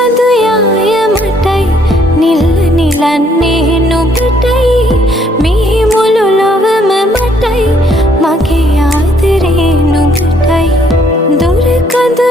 කඳු යාය මටයි නිල්ල නිලන්නේ නුඹටයි මේ මුළු ලොවම මටයි මගේ ආදරේ නුඹටයි දුර කඳු